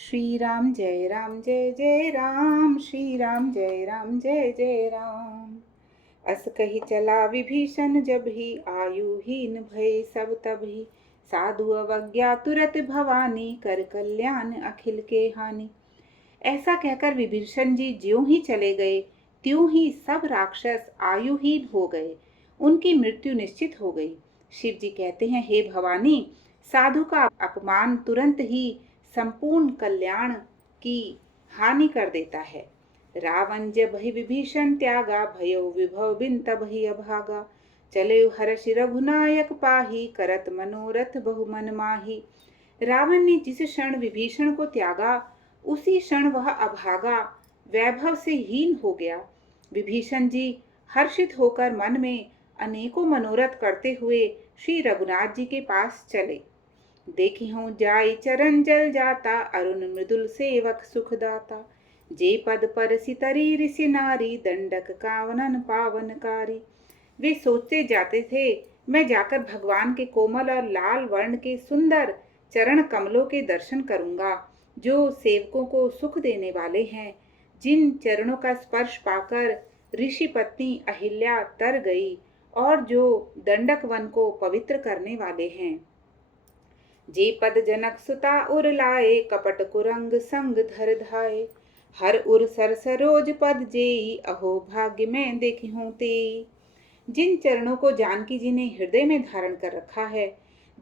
श्री राम जय जय राम, श्री राम जय जय राम। अस कही चला विभीषण जब ही, आयुहीन भय सब तभी। साधु अवज्ञा तुरत भवानी, कर कल्याण अखिल के हानि। ऐसा कहकर विभीषण जी ज्यों ही चले गए, त्यों ही सब राक्षस आयुहीन हो गए। उनकी मृत्यु निश्चित हो गई। शिव जी कहते हैं, हे भवानी, साधु का अपमान तुरंत ही संपूर्ण कल्याण की हानि कर देता है। रावण जब ही विभीषण त्यागा, भयो विभव बिन तब ही अभागा। चले हर्ष रघुनायक पाही, करत मनोरथ बहु मन माही। रावण ने जिस क्षण विभीषण को त्यागा, उसी क्षण वह अभागा, वैभव से हीन हो गया। विभीषण जी हर्षित होकर मन में अनेकों मनोरथ करते हुए श्री रघुनाथ जी के पास चले। देखी हूँ जाई चरण जल जाता, अरुण मृदुल सेवक सुखदाता। जे पद पर सितरी ऋषि नारी, दंडक कावनन पावनकारी। वे सोचते जाते थे, मैं जाकर भगवान के कोमल और लाल वर्ण के सुंदर चरण कमलों के दर्शन करूंगा, जो सेवकों को सुख देने वाले हैं। जिन चरणों का स्पर्श पाकर ऋषि पत्नी अहिल्या तर गई और जो दंडक वन को पवित्र करने वाले हैं। जे पद जनक सुता उर लाए, कपट कुरंग संग धर धाए। हर उर सर सरोज पद जेई, अहो भाग्य में देखी हूँ तेई। जिन चरणों को जानकी जी ने हृदय में धारण कर रखा है,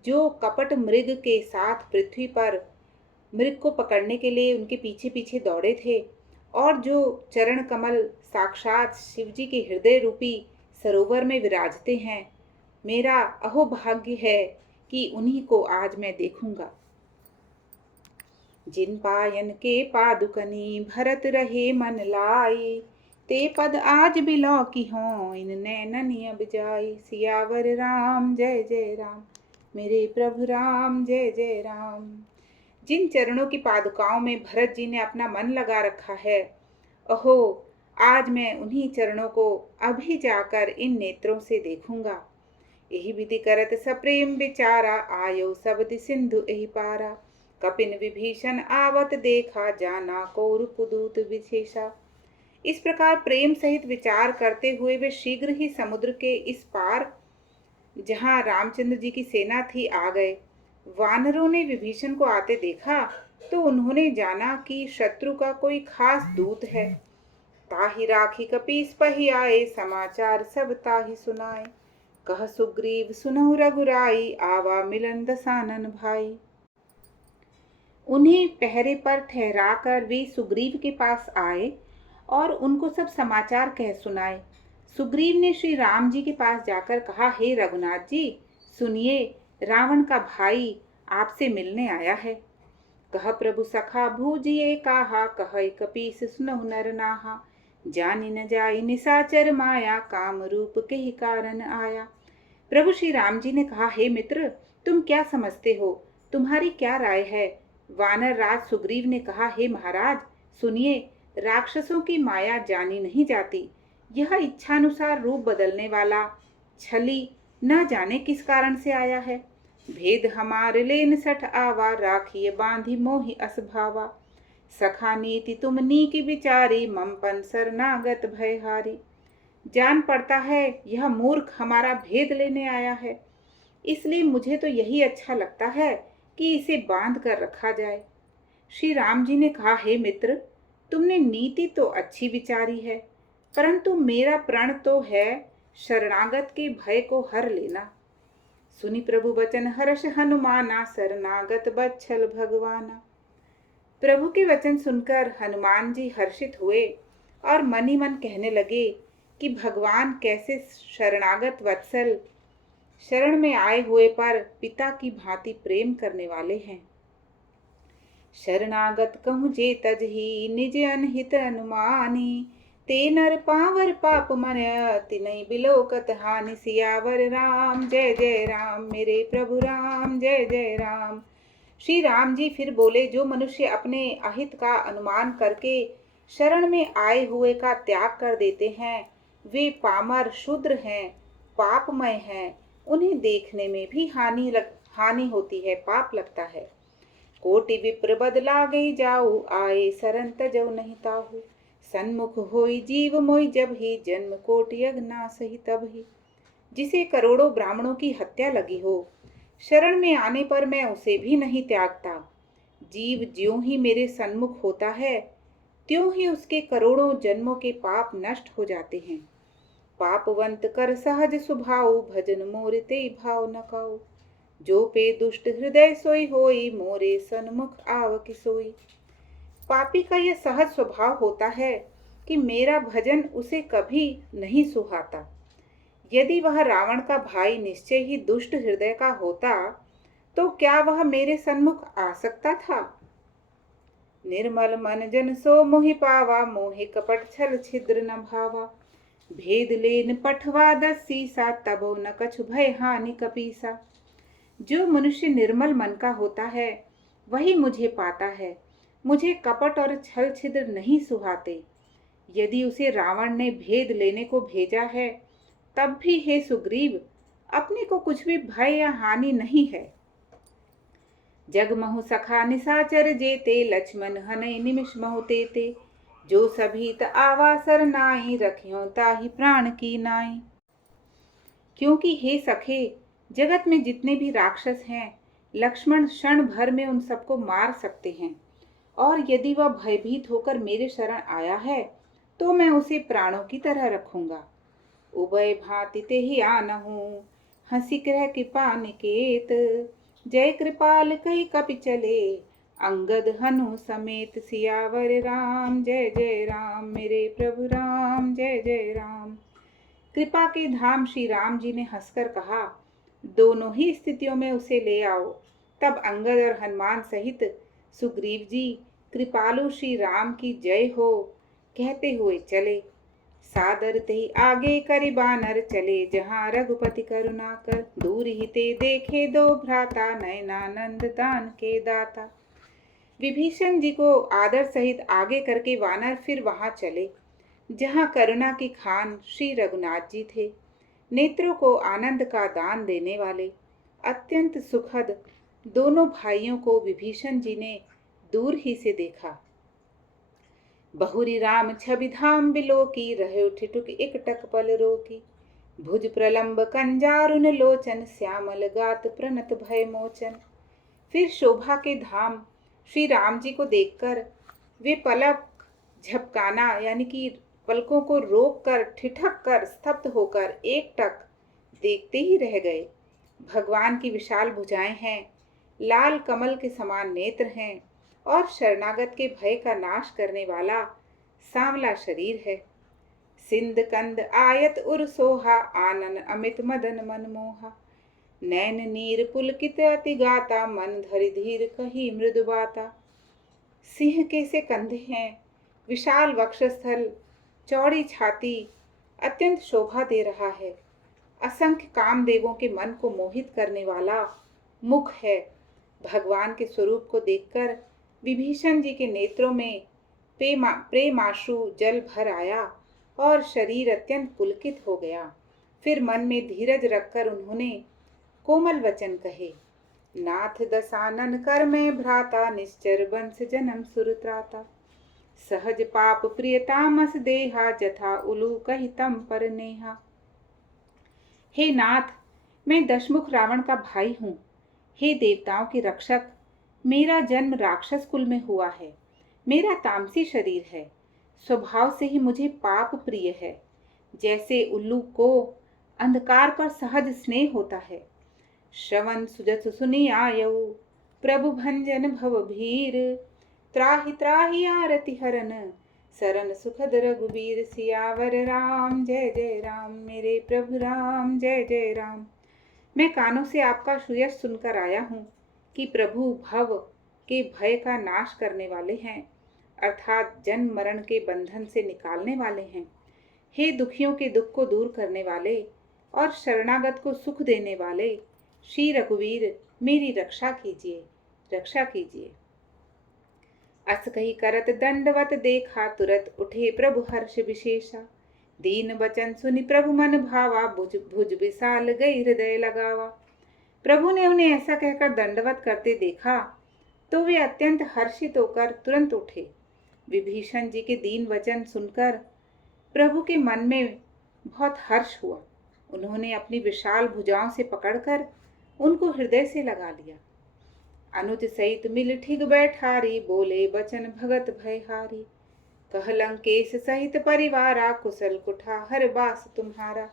जो कपट मृग के साथ पृथ्वी पर मृग को पकड़ने के लिए उनके पीछे पीछे दौड़े थे, और जो चरण कमल साक्षात शिव जी के हृदय रूपी सरोवर में विराजते हैं, मेरा अहो भाग्य है कि उन्हीं को आज मैं देखूंगा। जिन पायन के पादुकनी, भरत रहे मन लाई। ते पद आज बिलौ की हों, इन नैनन अब जाई। सियावर राम जय राम, मेरे प्रभु राम जय राम। जिन चरणों की पादुकाओं में भरत जी ने अपना मन लगा रखा है, अहो आज मैं उन्हीं चरणों को अभी जाकर इन नेत्रों से देखूंगा। यही विधि करत सप्रेम विचारा, आयो शब्द सिंधु एहि पारा। कपिन विभीषण आवत देखा, जाना कौर कुदूत विशेषा। इस प्रकार प्रेम सहित विचार करते हुए वे शीघ्र ही समुद्र के इस पार, जहाँ रामचंद्र जी की सेना थी, आ गए। वानरों ने विभीषण को आते देखा तो उन्होंने जाना कि शत्रु का कोई खास दूत है। ताहि राखी कपीस पही आए, समाचार सब ताहि सुनाए। कह सुग्रीव सुनहु रघुराई, आवा मिलन दसानन भाई। उन्हें पहरे पर ठहराकर वे सुग्रीव के पास आए और उनको सब समाचार कह सुनाए। सुग्रीव ने श्री राम जी के पास जाकर कहा, हे रघुनाथ जी, सुनिए, रावण का भाई आपसे मिलने आया है। कह प्रभु सखा भूजिए काहा, कह कपीस सुनहु नर नाहा। जानि न जाई निशाचर माया, काम रूप के ही कारण आया। प्रभु श्री राम जी ने कहा, हे मित्र, तुम क्या समझते हो, तुम्हारी क्या राय है। वानर राज सुग्रीव ने कहा, हे महाराज सुनिए, राक्षसों की माया जानी नहीं जाती। यह इच्छानुसार रूप बदलने वाला छली न जाने किस कारण से आया है। भेद हमारे लेन सठ आवा, राखिए बांधी मोहि असभावा। सखा नीति तुम नीकी विचारी, ममपन शरणागत भयहारी। जान पड़ता है यह मूर्ख हमारा भेद लेने आया है, इसलिए मुझे तो यही अच्छा लगता है कि इसे बांध कर रखा जाए। श्री राम जी ने कहा, हे मित्र, तुमने नीति तो अच्छी विचारी है, परंतु मेरा प्रण तो है शरणागत के भय को हर लेना। सुनी प्रभु वचन हर्ष हनुमाना, शरणागत बच्छल भगवाना। प्रभु के वचन सुनकर हनुमान जी हर्षित हुए और मन ही मन कहने लगे कि भगवान कैसे शरणागत वत्सल, शरण में आए हुए पर पिता की भांति प्रेम करने वाले हैं। शरणागत कहूँ जे तजहि, निज अनहित अनुमानी। ते नर पावर पाप मन, तिनहि बिलोकत हानि। सियावर राम जय राम, मेरे प्रभु राम जय राम। श्री राम जी फिर बोले, जो मनुष्य अपने अहित का अनुमान करके शरण में आए हुए का त्याग कर देते हैं, वे पामर शूद्र हैं, पापमय हैं। उन्हें देखने में भी हानि होती है, पाप लगता है। कोटि विप्र बदला गई जाऊ, आए सरन तजौ नहीं ताहू। सन्मुख होई जीव मोई जब ही, जन्म कोटि अगना सही तब ही। जिसे करोड़ों ब्राह्मणों की हत्या लगी हो, शरण में आने पर मैं उसे भी नहीं त्यागता। जीव ज्यों ही मेरे सन्मुख होता है, त्यों ही उसके करोड़ों जन्मों के पाप नष्ट हो जाते हैं। पापवंत कर सहज सुभाऊ, भजन मोर ते भाव न काऊ। जो पे दुष्ट हृदय सोई होई, मोरे सन्मुख आव कि सोई। पापी का यह सहज स्वभाव होता है कि मेरा भजन उसे कभी नहीं सुहाता। यदि वह रावण का भाई निश्चय ही दुष्ट हृदय का होता, तो क्या वह मेरे सन्मुख आ सकता था? निर्मल मन जन सो मोहि पावा, मोहि कपट छल छिद्र न भावा। भेद लेन पठवा दस सीसा, तबो न कछु भय हानि कपीसा। जो मनुष्य निर्मल मन का होता है, वही मुझे पाता है। मुझे कपट और छल छिद्र नहीं सुहाते। यदि उसे रावण ने भेद लेने को भेजा है, तब भी हे सुग्रीव, अपने को कुछ भी भय या हानि नहीं है। जग महु सखा निशाचर जेते, लक्ष्मण हनय निमिष महु तेते। जो सभीत आवा सर नाई, रखियो ताहि प्राण की नाई। क्योंकि हे सखे, जगत में जितने भी राक्षस हैं, लक्ष्मण क्षण भर में उन सबको मार सकते हैं। और यदि वह भयभीत होकर मेरे शरण आया है, तो मैं उसे प्राणों की तरह रखूंगा। उभय भांति ते ही आनहु, हंसी क्रह कृपा निकेत। जय कृपाल कही कपि चले, अंगद हनु समेत। सियावर राम जय जय राम, मेरे प्रभु राम जय जय राम। कृपा के धाम श्री राम जी ने हंसकर कहा, दोनों ही स्थितियों में उसे ले आओ। तब अंगद और हनुमान सहित सुग्रीव जी कृपालु श्री राम की जय हो कहते हुए चले। सादर ते आगे करि बानर चले, जहाँ रघुपति करुणा कर। दूर ही ते देखे दो भ्राता, नयनानंद दान के दाता। विभीषण जी को आदर सहित आगे करके वानर फिर वहां चले, जहाँ करुणा की खान श्री रघुनाथ जी थे। नेत्रों को आनंद का दान देने वाले, अत्यंत सुखद दोनों भाइयों को विभीषण जी ने दूर ही से देखा। बहुरी राम छवि धाम बिलोकी, रहे ठिठुक एकटक पल रोकी। भुज प्रलंब कंजारुन लोचन, श्यामल गात प्रणत भय मोचन। फिर शोभा के धाम श्री राम जी को देखकर वे पलक झपकाना यानी कि पलकों को रोक कर ठिठक कर स्तब्ध होकर एकटक देखते ही रह गए। भगवान की विशाल भुजाएं हैं, लाल कमल के समान नेत्र हैं और शरणागत के भय का नाश करने वाला सांवला शरीर है। सिंध कंद आयत उर सोहा, आनन अमित मदन मन मोहा। नैन नीर पुलकित अति गाता, मन धरि धीर कही मृदु बाता। सिंह के से कंधे हैं, विशाल वक्षस्थल, चौड़ी छाती अत्यंत शोभा दे रहा है। असंख्य कामदेवों के मन को मोहित करने वाला मुख है। भगवान के स्वरूप को देखकर विभीषण जी के नेत्रों में प्रेमाश्रु जल भर आया और शरीर अत्यंत पुलकित हो गया। फिर मन में धीरज रखकर उन्होंने कोमल वचन कहे, नाथ दसानन कर में भ्राता, निश्चर वंश जन्म सुरत्राता। सहज पाप प्रियतामस देहा, जथा उलू कही तम पर नेहा। हे नाथ, मैं दशमुख रावण का भाई हूँ। हे देवताओं के रक्षक, मेरा जन्म राक्षस कुल में हुआ है। मेरा तामसी शरीर है। स्वभाव से ही मुझे पाप प्रिय है। जैसे उल्लू को अंधकार पर सहज स्नेह होता है। श्रवण सुजस सुनि आयऊ, प्रभु भंजन भव भीर। त्राहि त्राहि आरति हरन, सरन सुखद रघुबीर। सियावर राम जय जय राम, मेरे प्रभु राम जय जय राम। मैं कानों से आपका सुयश सुनकर आया हूँ कि प्रभु भव के भय का नाश करने वाले हैं, अर्थात जन्म मरण के बंधन से निकालने वाले हैं। हे दुखियों के दुख को दूर करने वाले और शरणागत को सुख देने वाले श्री रघुवीर, मेरी रक्षा कीजिए, रक्षा कीजिए। अस कही करत दंडवत देखा, तुरत उठे प्रभु हर्ष विशेषा। दीन वचन सुनि प्रभु मन भावा, भुज भुज विशाल गई हृदय लगावा। प्रभु ने उन्हें ऐसा कहकर दंडवत करते देखा तो वे अत्यंत हर्षित होकर तुरंत उठे। विभीषण जी के दीन वचन सुनकर प्रभु के मन में बहुत हर्ष हुआ। उन्होंने अपनी विशाल भुजाओं से पकड़कर उनको हृदय से लगा लिया। अनुज सहित मिल ठिग बैठारी, बोले बचन भगत भयहारी। कह लंकेश सहित परिवारा, कुशल कुठार बास तुम्हारा।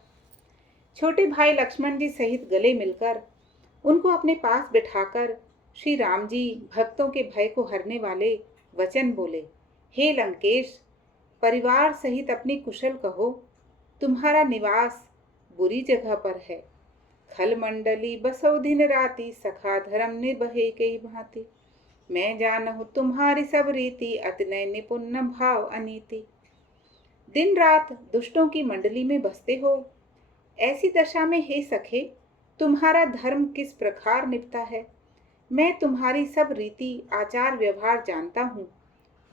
छोटे भाई लक्ष्मण जी सहित गले मिलकर उनको अपने पास बिठाकर श्री राम जी भक्तों के भय को हरने वाले वचन बोले। हे लंकेश, परिवार सहित अपनी कुशल कहो। तुम्हारा निवास बुरी जगह पर है। खल मंडली बसो दिन राति, सखा धर्म निबहे कई भांति। मैं जानहु तुम्हारी सब रीति, अतिनय निपुण न भाव अनीति। दिन रात दुष्टों की मंडली में बसते हो। ऐसी दशा में हे सखे, तुम्हारा धर्म किस प्रकार निपटा है। मैं तुम्हारी सब रीति आचार व्यवहार जानता हूँ।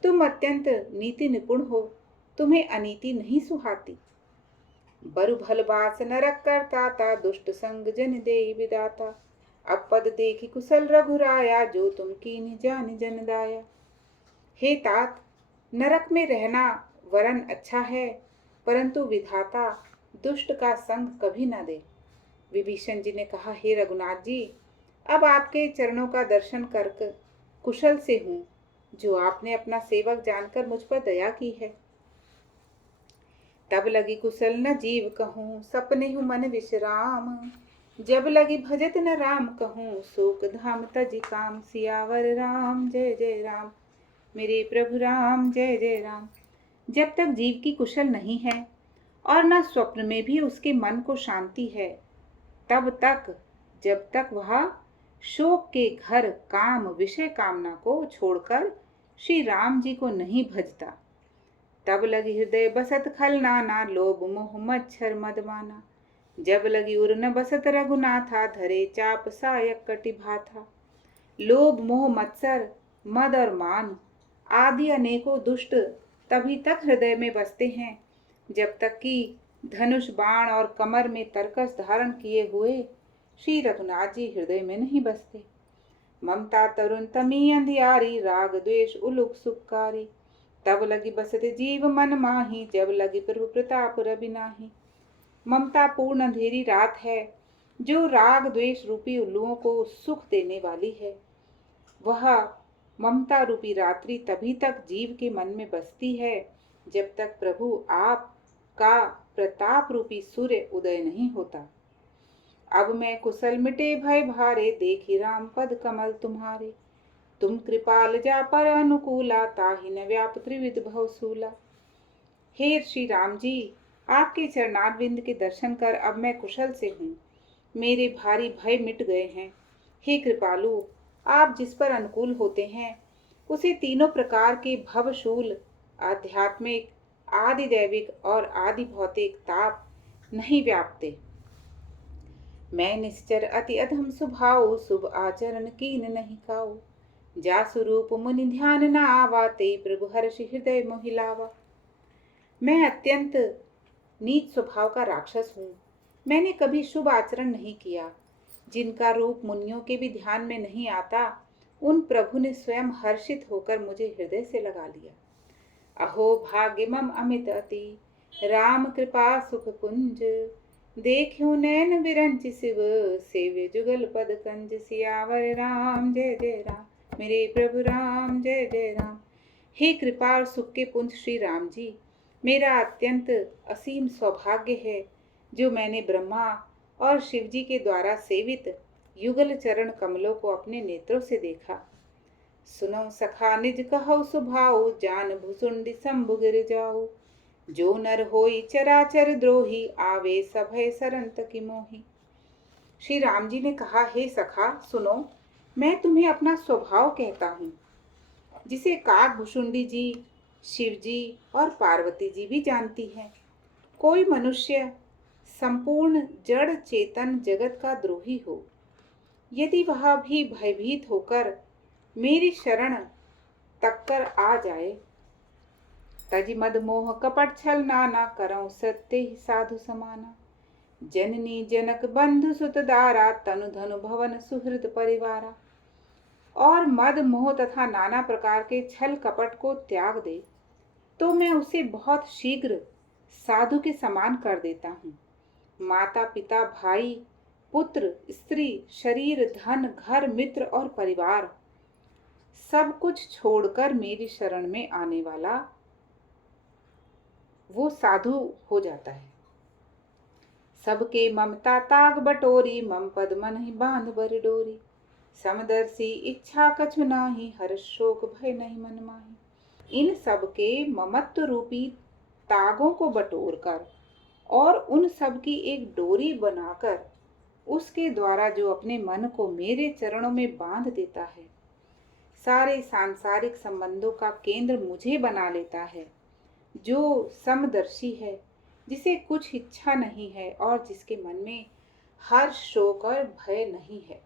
तुम अत्यंत नीति निपुण हो, तुम्हें अनीति नहीं सुहाती। बरु भलबास नरक करता ता, दुष्ट संग जन देई विदाता। अब पद देखी कुशल रघुराया, जो तुम कीन्ही जानि जन दाया। हे तात, नरक में रहना वरन अच्छा है, परंतु विधाता दुष्ट का संग कभी न दे। विभीषण जी ने कहा, हे रघुनाथ जी, अब आपके चरणों का दर्शन कर कुशल से हूँ, जो आपने अपना सेवक जानकर मुझ पर दया की है। तब लगी कुशल न जीव कहूँ, सपने हूँ मन विश्राम। जब लगी भजत न राम कहूँ, शोक धाम तज काम। सियावर राम जय जय राम, मेरे प्रभु राम जय जय राम। जब तक जीव की कुशल नहीं है और न स्वप्न में भी उसके मन को शांति है, तब तक जब तक वह शोक के घर काम विषय कामना को छोड़कर श्री राम जी को नहीं भजता, तब लगी हृदय बसत खल नाना। लोभ मोह मच्छर मदमाना। जब लगी उर न बसत रघुनाथा, धरे चाप सायक कटि भाथा। लोभ मोह मत्सर मद और मान आदि अनेकों दुष्ट तभी तक हृदय में बसते हैं जब तक कि धनुष बाण और कमर में तरकस धारण किए हुए श्री रघुनाथ जी हृदय में नहीं बसते। ममता तरुण तमी अंधियारी, राग द्वेष उलुक सुखकारी। तब लगी बसत जीव मन माही, जब लगी प्रभु प्रताप रवि नाही। ममता पूर्ण अंधेरी रात है, जो राग द्वेष रूपी उल्लुओं को सुख देने वाली है। वह ममता रूपी रात्रि तभी तक जीव के मन में बसती है जब तक प्रभु आप का प्रताप रूपी सूर्य उदय नहीं होता। अब मैं कुशल मिटे भय भारे, देखी राम पद कमल तुम्हारे। तुम कृपाल जा पर अनुकूला, ताहि न व्याप त्रिविध भवसूला। हे श्री राम जी, आपके चरणारविंद के दर्शन कर अब मैं कुशल से हूँ। मेरे भारी भय मिट गए हैं। हे कृपालु, आप जिस पर अनुकूल होते हैं उसे तीनों प्रकार के भवशूल आध्यात्मिक, आदि दैविक और आदि भौतिक ताप नहीं व्यापते। मैं निश्चर अति अधम स्वभाव, शुभ आचरण कीन नहीं खाऊ। जा स्वरूप मुनि ध्यान न आवा, ते प्रभु हर्ष हृदय मोहिलावा। मैं अत्यंत नीच स्वभाव का राक्षस हूँ। मैंने कभी शुभ आचरण नहीं किया। जिनका रूप मुनियों के भी ध्यान में नहीं आता, उन प्रभु ने स्वयं हर्षित होकर मुझे हृदय से लगा लिया। अहो भाग्य मम अमित अति, राम कृपा सुख कुंज। देखियो नैन विरंच शिव, सेव्य जुगल पद कंज। सियावर राम जय जय राम, मेरे प्रभु राम जय जय राम। हे कृपा और सुख के पुंज श्री राम जी, मेरा अत्यंत असीम सौभाग्य है जो मैंने ब्रह्मा और शिव जी के द्वारा सेवित युगल चरण कमलों को अपने नेत्रों से देखा। सुनो सखा निज कहो सुभाऊ, जान भुसुंडी शंभु गिर जाऊ। जो नर होई चराचर द्रोही, आवे सभय सरंत की मोही। श्री राम जी ने कहा, हे सखा सुनो, मैं तुम्हें अपना स्वभाव कहता हूँ, जिसे काक भुसुंडी जी, शिव जी और पार्वती जी भी जानती हैं। कोई मनुष्य संपूर्ण जड़ चेतन जगत का द्रोही हो, यदि वह भी भयभीत होकर मेरी शरण तक कर आ जाए, तज मद मोह कपट छल नाना, करऊं सत्य ही साधु समाना। जननी जनक बंधु सुत दारा, तनु धनु भवन सुहृद परिवारा। और मद मोह तथा नाना प्रकार के छल कपट को त्याग दे, तो मैं उसे बहुत शीघ्र साधु के समान कर देता हूँ। माता पिता भाई पुत्र स्त्री शरीर धन घर मित्र और परिवार सब कुछ छोड़कर मेरी शरण में आने वाला वो साधु हो जाता है। सबके ममता ताग बटोरी, मम पद मन ही बांध बर डोरी। समदर्शी इच्छा कछु नाही, हर्ष शोक भय नहीं मन माही। इन सबके ममत्व रूपी तागों को बटोर कर और उन सब की एक डोरी बनाकर उसके द्वारा जो अपने मन को मेरे चरणों में बांध देता है, सारे सांसारिक संबंधों का केंद्र मुझे बना लेता है, जो समदर्शी है, जिसे कुछ इच्छा नहीं है और जिसके मन में हर्ष शोक और भय नहीं है।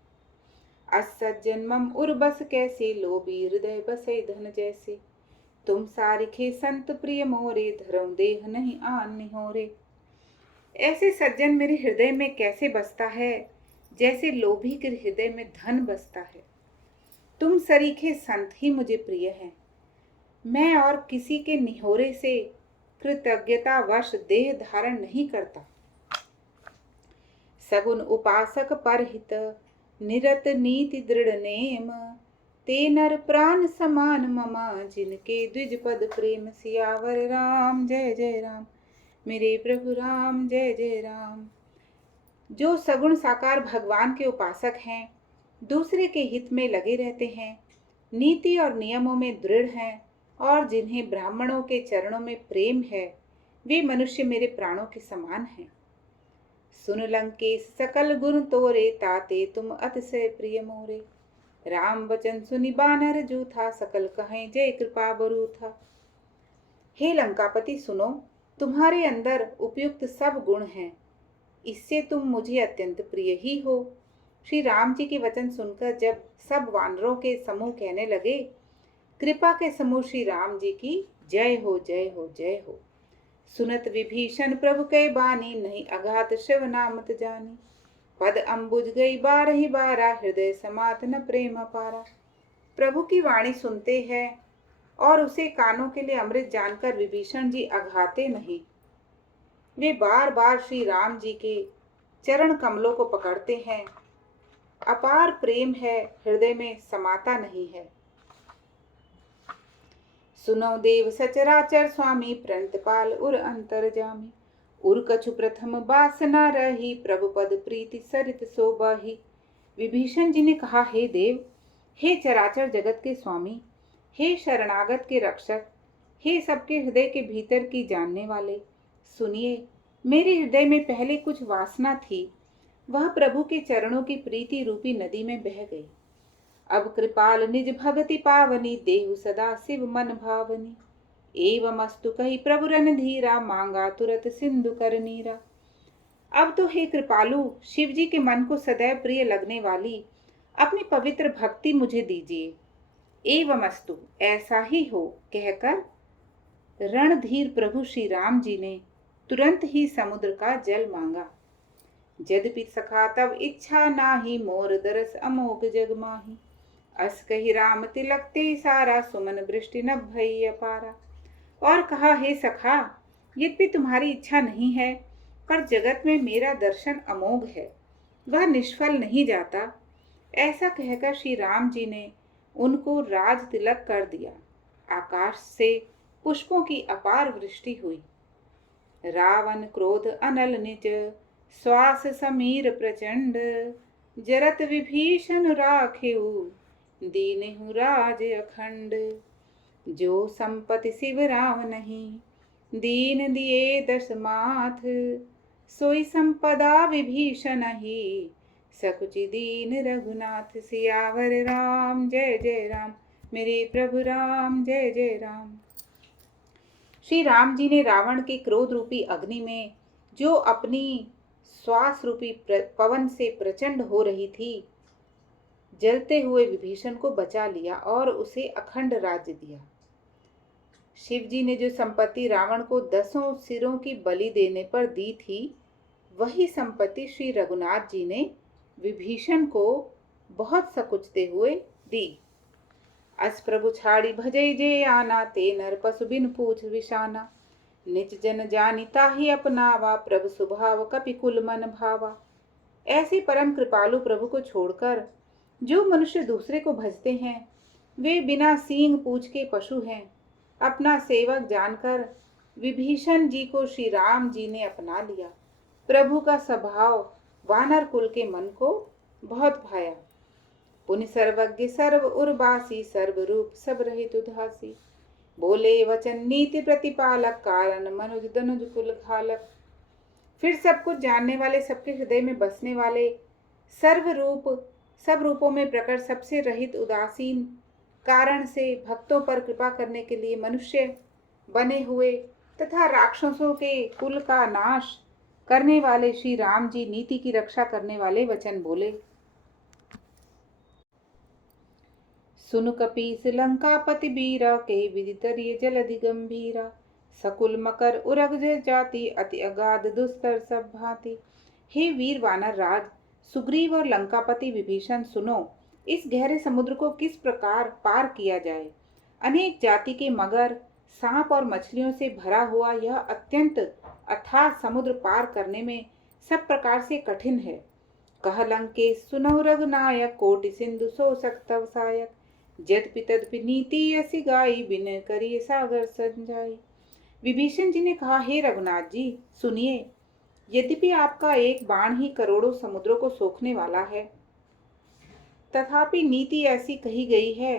असज्जन्मम उर्बस कैसे, लोभी हृदय बसे धन जैसे। तुम सारिखे संत प्रिय मोरे, धरम देह नहीं आन निहोरे। ऐसे सज्जन मेरे हृदय में कैसे बसता है, जैसे लोभी के हृदय में धन बसता है। तुम सरीखे संत ही मुझे प्रिय हैं। मैं और किसी के निहोरे से कृतज्ञता वश देह धारण नहीं करता। सगुन उपासक परहित, निरत नीति दृढ़ नेम। ते नर प्राण समान ममा, जिनके द्विज पद प्रेम। सियावर राम जय जय राम, मेरे प्रभु राम जय जय राम। जो सगुण साकार भगवान के उपासक हैं, दूसरे के हित में लगे रहते हैं, नीति और नियमों में दृढ़ हैं और जिन्हें ब्राह्मणों के चरणों में प्रेम है, वे मनुष्य मेरे प्राणों के समान हैं। सुन लंकेश सकल गुण तोरे, ताते तुम अतिशय प्रिय मोरे। राम वचन सुनि बानर जूथा, सकल कहें जय कृपा बरू था। हे लंकापति सुनो, तुम्हारे अंदर उपयुक्त सब गुण हैं, इससे तुम मुझे अत्यंत प्रिय ही हो। श्री राम जी के वचन सुनकर जब सब वानरों के समूह कहने लगे, कृपा के समूह श्री राम जी की जय हो जय हो जय हो। सुनत विभीषण प्रभु के बानी, नहीं अघात शिव नामत जानी। पद अम्बुज गई बारहि बारा, हृदय समात न प्रेम पारा। प्रभु की वाणी सुनते हैं और उसे कानों के लिए अमृत जानकर विभीषण जी अघाते नहीं। वे बार बार श्री राम जी के चरण कमलों को पकड़ते हैं। अपार प्रेम है, हृदय में समाता नहीं है। सुनो देव सचराचर स्वामी, प्रणतपाल उर अंतर जामी। उर कछु प्रथम बासना रही, प्रभु पद प्रीति सरित सोबाही। विभीषण जी ने कहा, हे देव, हे चराचर जगत के स्वामी, हे शरणागत के रक्षक, हे सबके हृदय के भीतर की जानने वाले, सुनिए, मेरे हृदय में पहले कुछ वासना थी, वह प्रभु के चरणों की प्रीति रूपी नदी में बह गई। अब कृपाल निज भगति पावनी, देहु सदा शिव मन भावनी। एवं अस्तु कही प्रभु रणधीरा, मांगा तुरत सिंधु कर नीरा। अब तो हे कृपालु, शिव जी के मन को सदैव प्रिय लगने वाली अपनी पवित्र भक्ति मुझे दीजिए। एवं अस्तु, ऐसा ही हो कहकर रणधीर प्रभु श्री राम जी ने तुरंत ही समुद्र का जल मांगा। यद्यपि सखा तब इच्छा नाही, मोर दरस अमोघ जग माही। अस कही राम तिलक ते सारा, सुमन वृष्टि न भई अपारा। और कहा, हे सखा, यद्यपि तुम्हारी इच्छा नहीं है, पर जगत में मेरा दर्शन अमोघ है, वह निष्फल नहीं जाता। ऐसा कहकर श्री राम जी ने उनको राज तिलक कर दिया। आकाश से पुष्पों की अपार वृष्टि हुई। रावण क्रोध अनल निज, श्वास समीर प्रचंड। जरत विभीषण राखेऊ, दीनहु राज अखंड। जो संपत्ति शिव राम नहीं, दीन दिए दस माथ। सोई संपदा विभीषण ही, सकुचि दीन रघुनाथ। सियावर राम जय जय राम, मेरे प्रभु राम जय जय राम। श्री राम जी ने रावण के क्रोध रूपी अग्नि में, जो अपनी श्वास रूपी पवन से प्रचंड हो रही थी, जलते हुए विभीषण को बचा लिया और उसे अखंड राज्य दिया। शिव जी ने जो संपत्ति रावण को 10 सिरों की बलि देने पर दी थी, वही संपत्ति श्री रघुनाथ जी ने विभीषण को बहुत सकुचते हुए दी। अस प्रभु छाड़ी भजई जे आना, ते नर पशु बिन पूछ विशाना। निज जन जानिता ही अपनावा, प्रभु स्वभाव कपि कुल मन भावा। ऐसे परम कृपालु प्रभु को छोड़कर जो मनुष्य दूसरे को भजते हैं, वे बिना सींग पूछ के पशु हैं। अपना सेवक जानकर विभीषण जी को श्री राम जी ने अपना लिया। प्रभु का स्वभाव वानर कुल के मन को बहुत भाया। पुनि सर्वज्ञ सर्व उर्वासी, सर्व रूप सब रहित उदासी। बोले वचन नीति प्रतिपालक, कारण मनुज दनुज कुल घालक। फिर सब कुछ जानने वाले, सबके हृदय में बसने वाले, सब रूपों में प्रकट, सबसे रहित, उदासीन कारण से भक्तों पर कृपा करने के लिए मनुष्य बने हुए तथा राक्षसों के कुल का नाश करने वाले श्री राम जी नीति की रक्षा करने वाले वचन बोले। सुन कपीस लंकापति बीरा, के विदितरिय जलधि गंभीरा। सकुल मकर उरग जाति, अति अगाध दुस्तर सब भांति। हे वीर वानर राज सुग्रीव और लंकापति विभीषण, सुनो इस गहरे समुद्र को किस प्रकार पार किया जाए। अनेक जाति के मगर, सांप और मछलियों से भरा हुआ यह अत्यंत अथाह समुद्र पार करने में सब प्रकार से कठिन है। कह लंकेश सुनहु रघुनायक, कोटि सिंधु सो सकतव सायक। यद्यपि तद्यपि नीति ऐसी गाई, बिन करिए सागर संजाई। विभीषण जी ने कहा, हे रघुनाथ जी सुनिए, यद्यपि आपका एक बाण ही करोड़ों समुद्रों को सोखने वाला है, तथापि नीति ऐसी कही गई है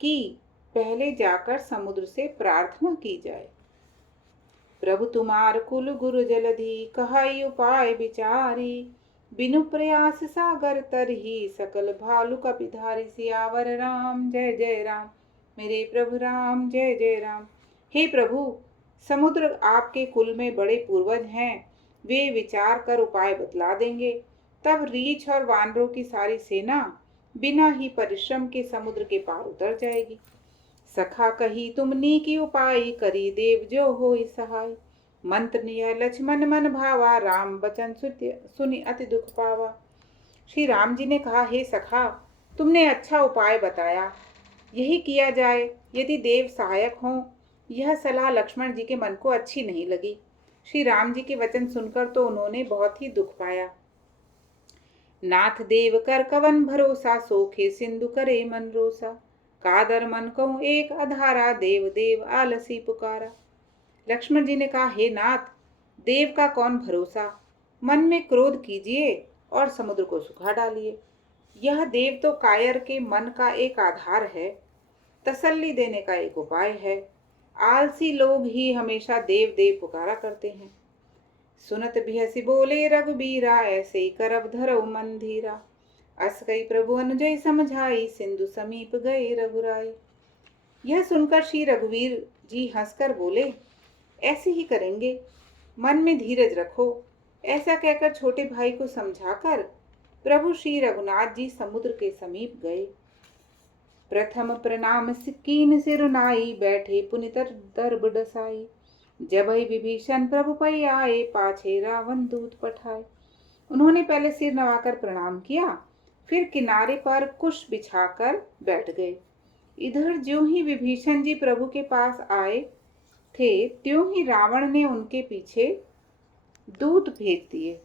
कि पहले जाकर समुद्र से प्रार्थना की जाए। प्रभु तुम्हार कुल गुरु जलधि, कहाई उपाय विचारी। बिनु प्रयास सागर तरही, सकल भालु कपिधारी। सियावर राम जय जय राम, मेरे प्रभु राम जय जय राम। हे प्रभु, समुद्र आपके कुल में बड़े पूर्वज हैं, वे विचार कर उपाय बतला देंगे। तब रीछ और वानरों की सारी सेना बिना ही परिश्रम के समुद्र के पार उतर जाएगी। सखा कही तुम नीकी उपाय, करी देव जो होई सहाय। मंत्र निय लक्ष्मण मन भावा, राम बचन सुनि अति दुख पावा। श्री राम जी ने कहा, हे सखा, तुमने अच्छा उपाय बताया, यही किया जाए। यदि देव सहायक हों, यह सलाह लक्ष्मण जी के मन को अच्छी नहीं लगी। श्री राम जी के वचन सुनकर तो उन्होंने बहुत ही दुख पाया। नाथ देव कर कवन भरोसा, सोखे सिंधु करे मन रोसा। कादर मन कहूँ एक अधारा, देव देव आलसी पुकारा। लक्ष्मण जी ने कहा, हे नाथ, देव का कौन भरोसा, मन में क्रोध कीजिए और समुद्र को सुखा डालिए। यह देव तो कायर के मन का एक आधार है, तसल्ली देने का एक उपाय है। आलसी लोग ही हमेशा देव देव पुकारा करते हैं। सुनत बिहसी बोले रघुबीरा, ऐसे करब धरऊ मन धीरा। अस कई प्रभु अनुजय समझाई, सिंधु समीप गए रघुराई। यह सुनकर श्री रघुवीर जी हंसकर बोले, ऐसे ही करेंगे, मन में धीरज रखो। ऐसा कहकर छोटे भाई को समझाकर प्रभु श्री रघुनाथ जी समुद्र के समीप गए। प्रथम प्रणाम कीन सिरुनाई, बैठे पुनितर दर्ब डसाई। जब ही विभीषण प्रभु पै आए, पाछे रावण दूत पठाए। उन्होंने पहले सिर नवाकर प्रणाम किया, फिर किनारे पर कुश बिछाकर बैठ गए। इधर ज्यों ही विभीषण जी प्रभु के पास आए थे, त्यों ही रावण ने उनके पीछे दूत भेज दिए।